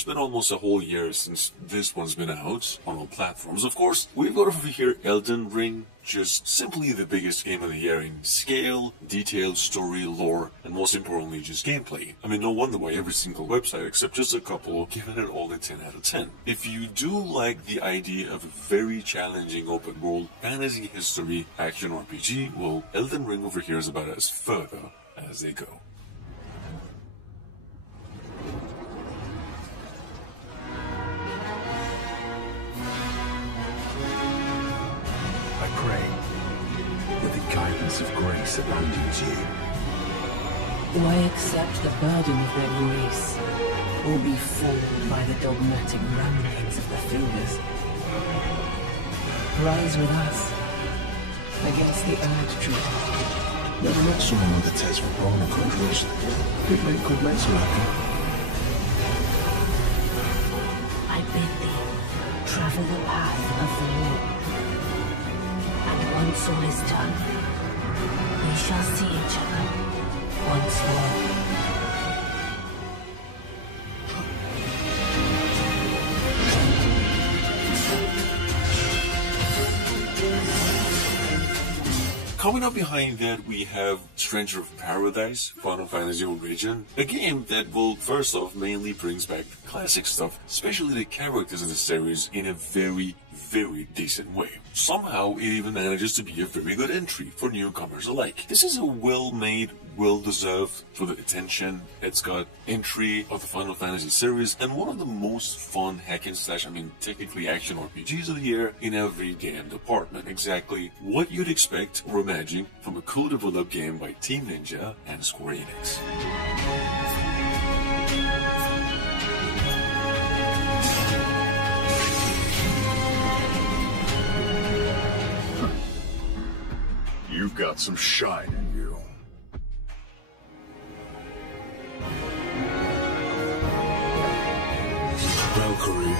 it's been almost a whole year since this one's been out on all platforms. Of course, we've got over here Elden Ring, just simply the biggest game of the year in scale, detail, story, lore, and most importantly, just gameplay. I mean, no wonder why every single website, except just a couple, giving it all a 10 out of 10. If you do like the idea of a very challenging open world fantasy history action RPG, well, Elden Ring over here is about as further as they go. Of grace abandons you. Do I accept the burden of their grace, or be fooled by the dogmatic ramblings of the fingers? Rise with us against the Earth Tree. Never met someone with a taste for Chronicles. Could make good mates happen. I bid thee travel the path of the Lord, and once all is done, we shall see each other once more. Coming up behind that, we have Stranger of Paradise, Final Fantasy Origin, a game that will, first off, mainly brings back classic stuff, especially the characters in the series, in a very decent way. Somehow, it even manages to be a very good entry for newcomers alike. This is a well-made, well-deserved for the attention. It's got entry of the Final Fantasy series and one of the most fun hack and slash, technically action RPGs of the year in every game department. Exactly what you'd expect or imagine from a co-developed game by Team Ninja and Square Enix. You've got some shine in you. Valkyrie,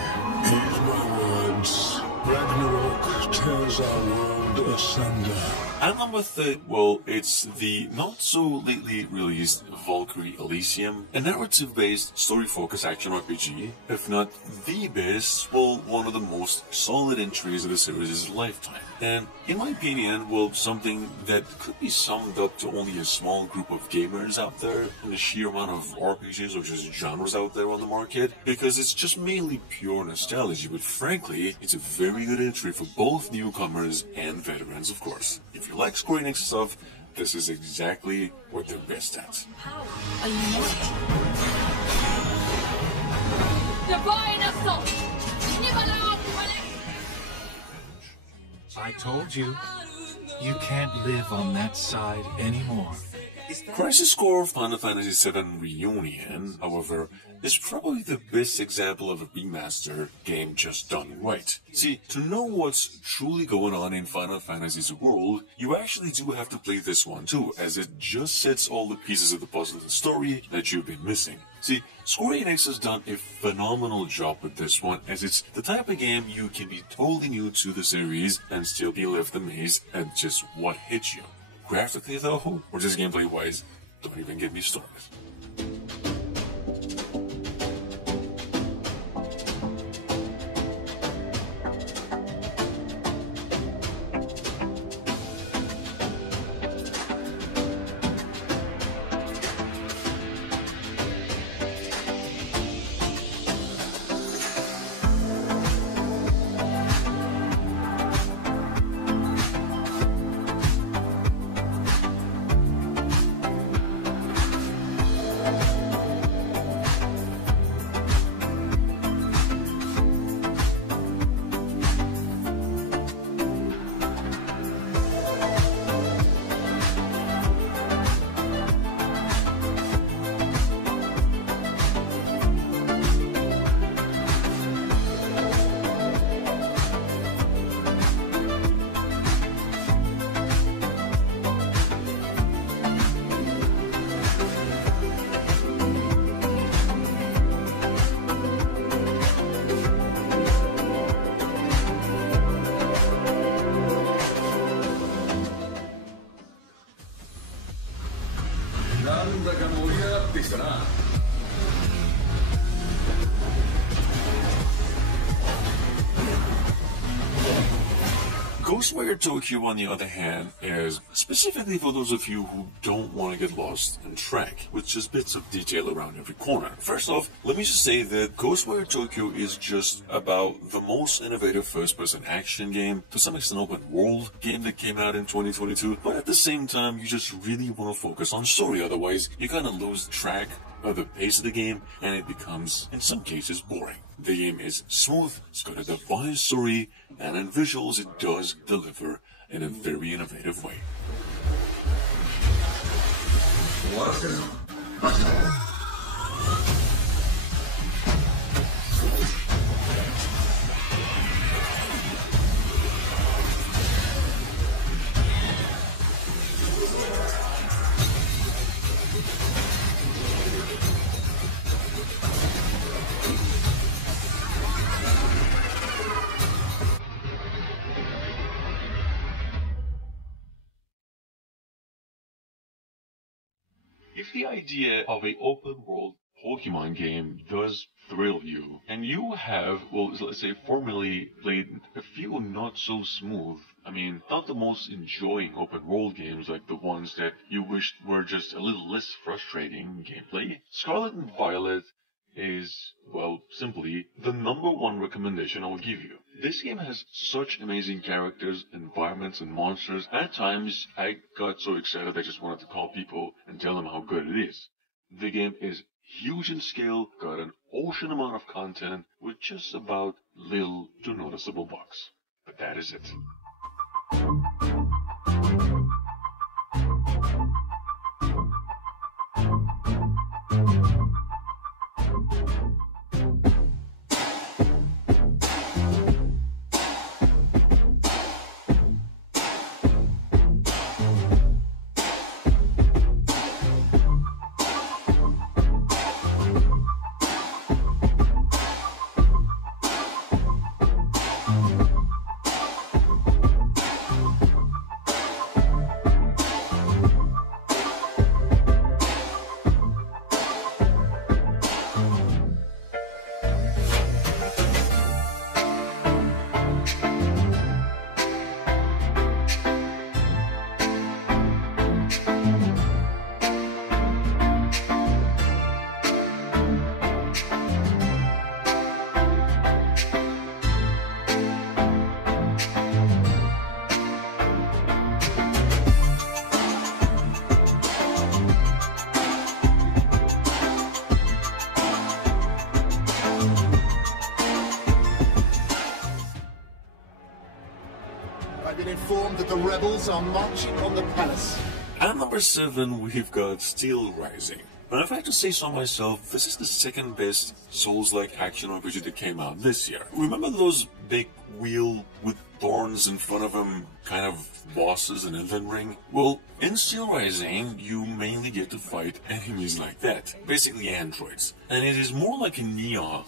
heed my words. Ragnarok tears our world asunder. At number 3, well, it's the not-so-lately released Valkyrie Elysium, a narrative-based, story-focused action RPG, if not the best, well, one of the most solid entries of the series' lifetime. And, in my opinion, well, something that could be summed up to only a small group of gamers out there, and the sheer amount of RPGs or just genres out there on the market, because it's just mainly pure nostalgia, but frankly, it's a very good entry for both newcomers and veterans, of course. If you like Square Enix stuff, this is exactly what they're best at. Are you not? Divine assault! I told you, you can't live on that side anymore. Crisis Core Final Fantasy VII Reunion, however, is probably the best example of a remaster game just done right. See, to know what's truly going on in Final Fantasy's world, you actually do have to play this one too, as it just sets all the pieces of the puzzle of the story that you've been missing. See, Square Enix has done a phenomenal job with this one, as it's the type of game you can be totally new to the series and still be left amazed at just what hits you. Graphically though, or just gameplay wise, don't even get me started. GhostWire Tokyo, on the other hand, is specifically for those of you who don't want to get lost in track, with just bits of detail around every corner. First off, let me just say that GhostWire Tokyo is just about the most innovative first-person action game, to some extent open world game that came out in 2022, but at the same time, you just really want to focus on story, otherwise you kind of lose track of the pace of the game, and it becomes, in some cases, boring. The game is smooth, it's got a divine story, and in visuals it does deliver in a very innovative way. If the idea of an open-world Pokemon game does thrill you, and you have, well, let's say, formerly played a few not-so-smooth, not the most enjoying open-world games like the ones that you wished were just a little less frustrating gameplay, Scarlet and Violet is, well, simply the #1 recommendation I will give you. This game has such amazing characters, environments, and monsters. At times, I got so excited I just wanted to call people and tell them how good it is. The game is huge in scale, got an ocean amount of content, with just about little to noticeable bugs. But that is it. Informed that the rebels are marching on the palace. At number 7, we've got Steelrising. And if I had to say so myself, this is the second best Souls-like action RPG that came out this year. Remember those big wheel with thorns in front of them kind of bosses in Elden Ring? Well, in Steelrising, you mainly get to fight enemies like that. Basically androids. And it is more like a Naya,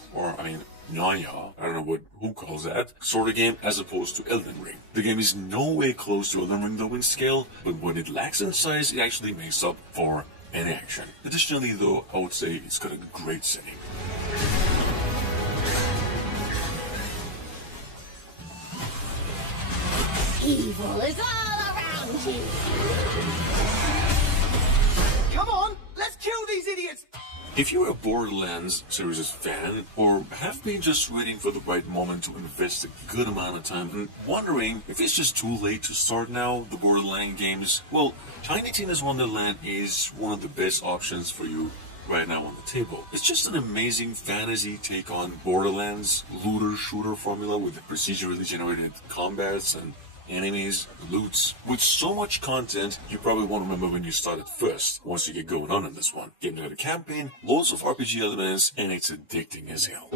Naya, I don't know who calls that, sort of game as opposed to Elden Ring. The game is no way close to Elden Ring though in scale, but when it lacks in size, it actually makes up for in action. Additionally though, I would say it's got a great setting. Evil is all around you. Come on, let's kill these idiots! If you're a Borderlands series fan, or have been just waiting for the right moment to invest a good amount of time and wondering if it's just too late to start now, the Borderlands games, well, Tiny Tina's Wonderland is one of the best options for you right now on the table. It's just an amazing fantasy take on Borderlands looter-shooter formula with procedurally generated combats and enemies, loots, with so much content you probably won't remember when you started first once you get going on in this one. Game got a campaign, loads of RPG elements, and it's addicting as hell.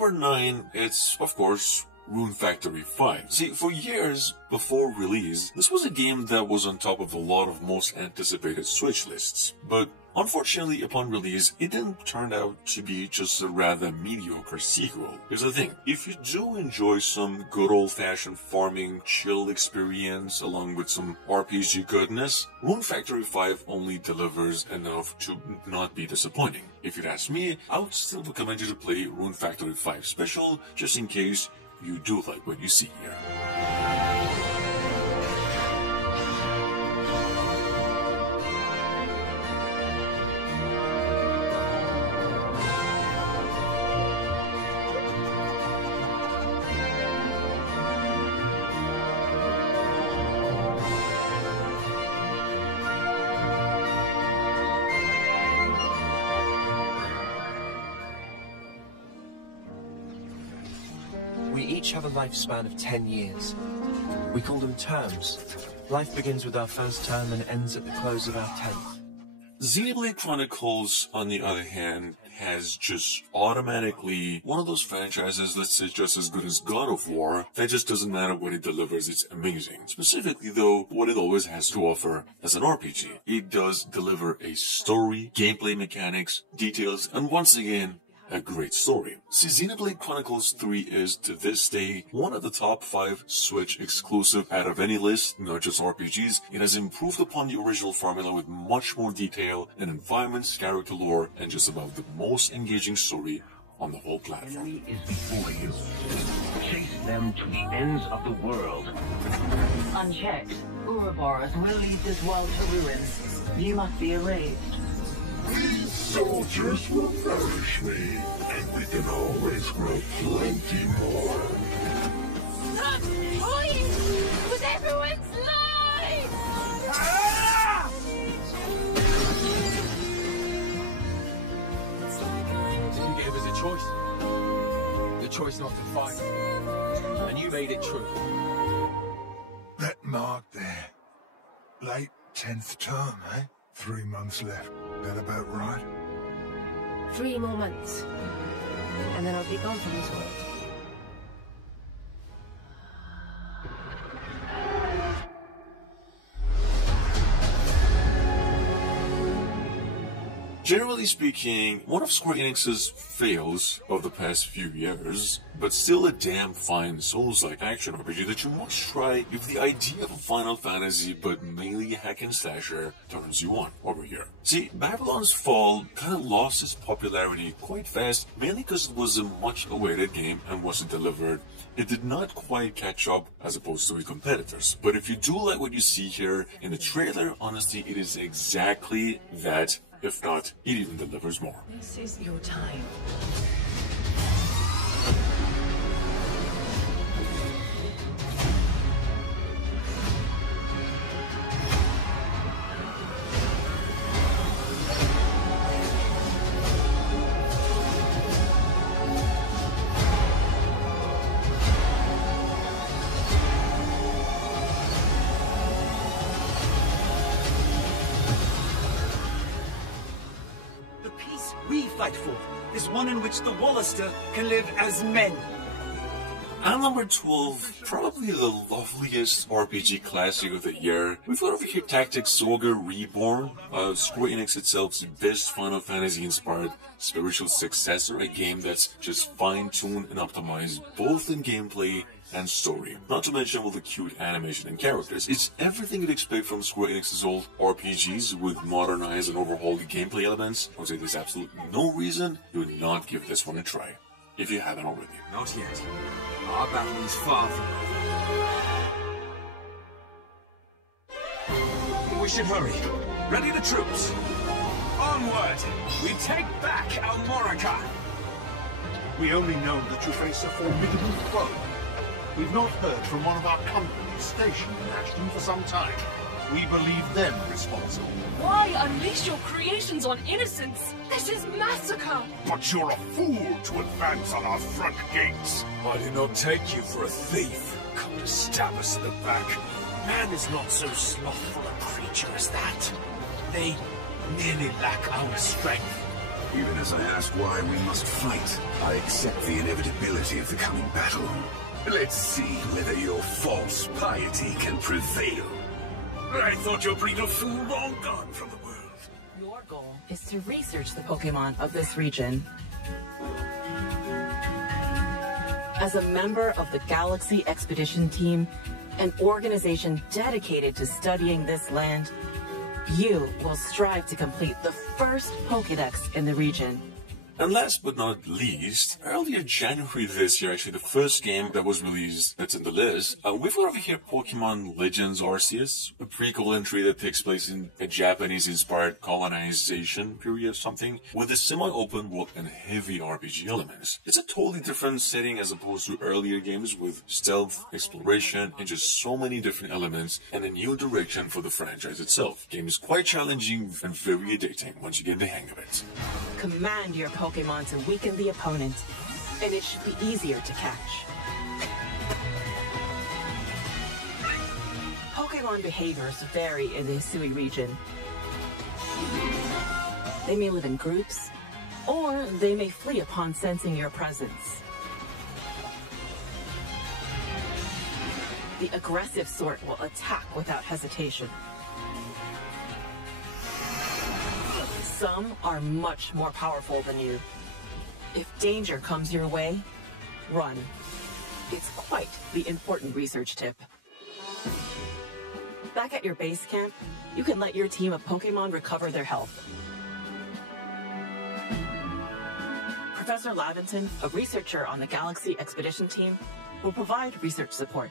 number 9, it's, of course, Rune Factory 5. See, for years before release, this was a game that was on top of a lot of most anticipated Switch lists. But unfortunately, upon release, it didn't turn out to be just a rather mediocre sequel. Here's the thing, if you do enjoy some good old-fashioned farming, chill experience along with some RPG goodness, Rune Factory 5 only delivers enough to not be disappointing. If you'd ask me, I would still recommend you to play Rune Factory 5 Special, just in case you do like what you see here. We each have a lifespan of 10 years. We call them terms. Life begins with our first term and ends at the close of our 10th. Xenoblade Chronicles, on the other hand, has just automatically one of those franchises that's just as good as God of War, that just doesn't matter what it delivers, it's amazing. Specifically though, what it always has to offer as an RPG. It does deliver a story, gameplay mechanics, details, and once again, a great story. See, Xenoblade Chronicles 3 is, to this day, one of the top 5 Switch exclusive out of any list, not just RPGs. It has improved upon the original formula with much more detail and environments, character lore, and just about the most engaging story on the whole platform. Enemy is before you. Chase them to the ends of the world. Unchecked, Ouroboros will lead this world to ruins. You must be erased. These soldiers will nourish me, and we can always grow plenty more. Stop toying with everyone's lives! You gave us a choice. The choice not to fight. And you made it true. That mark there. Late 10th term, eh? 3 months left. That about right? 3 more months. And then I'll be gone from this world. Generally speaking, one of Square Enix's fails of the past few years, but still a damn fine Souls-like action RPG that you must try if the idea of a Final Fantasy but mainly hack and slasher turns you on over here. See, Babylon's Fall kind of lost its popularity quite fast, mainly because it was a much awaited game and wasn't delivered. It did not quite catch up as opposed to its competitors. But if you do like what you see here in the trailer, honestly, it is exactly that. If not, it even delivers more. This is your time. We fight for is one in which the Wallister can live as men. And number 12, probably the loveliest RPG classic of the year. We've got over here Tactics Ogre Reborn, Square Enix itself's best Final Fantasy inspired spiritual successor, a game that's just fine-tuned and optimized both in gameplay and story. Not to mention all the cute animation and characters. It's everything you'd expect from Square Enix's old RPGs with modernized and overhauled gameplay elements. I would say there's absolutely no reason you would not give this one a try, if you haven't already. Not yet. Our battle is far from over. We should hurry. Ready the troops. Onward! We take back Almorica! We only know that you face a formidable foe. We've not heard from one of our companies stationed in Ashton for some time. We believe them responsible. Why unleash your creations on innocents? This is massacre! But you're a fool to advance on our front gates. I do not take you for a thief. Come to stab us in the back. Man is not so slothful a creature as that. They merely lack our strength. Even as I ask why we must fight, I accept the inevitability of the coming battle. Let's see whether your false piety can prevail. I thought your breed of fool long gone from the world. Your goal is to research the Pokemon of this region. As a member of the Galaxy Expedition Team, an organization dedicated to studying this land, you will strive to complete the first Pokédex in the region. And last but not least, earlier January this year, actually the first game that was released that's in the list, we've got over here Pokemon Legends Arceus, a prequel entry that takes place in a Japanese-inspired colonization period or something, with a semi-open world and heavy RPG elements. It's a totally different setting as opposed to earlier games with stealth, exploration, and just so many different elements and a new direction for the franchise itself. The game is quite challenging and very addicting once you get the hang of it. Command your Pokemon to weaken the opponent, and it should be easier to catch. Pokemon behaviors vary in the Hisui region. They may live in groups, or they may flee upon sensing your presence. The aggressive sort will attack without hesitation. Some are much more powerful than you. If danger comes your way, run. It's quite the important research tip. Back at your base camp, you can let your team of Pokemon recover their health. Professor Lavington, a researcher on the Galaxy Expedition Team, will provide research support.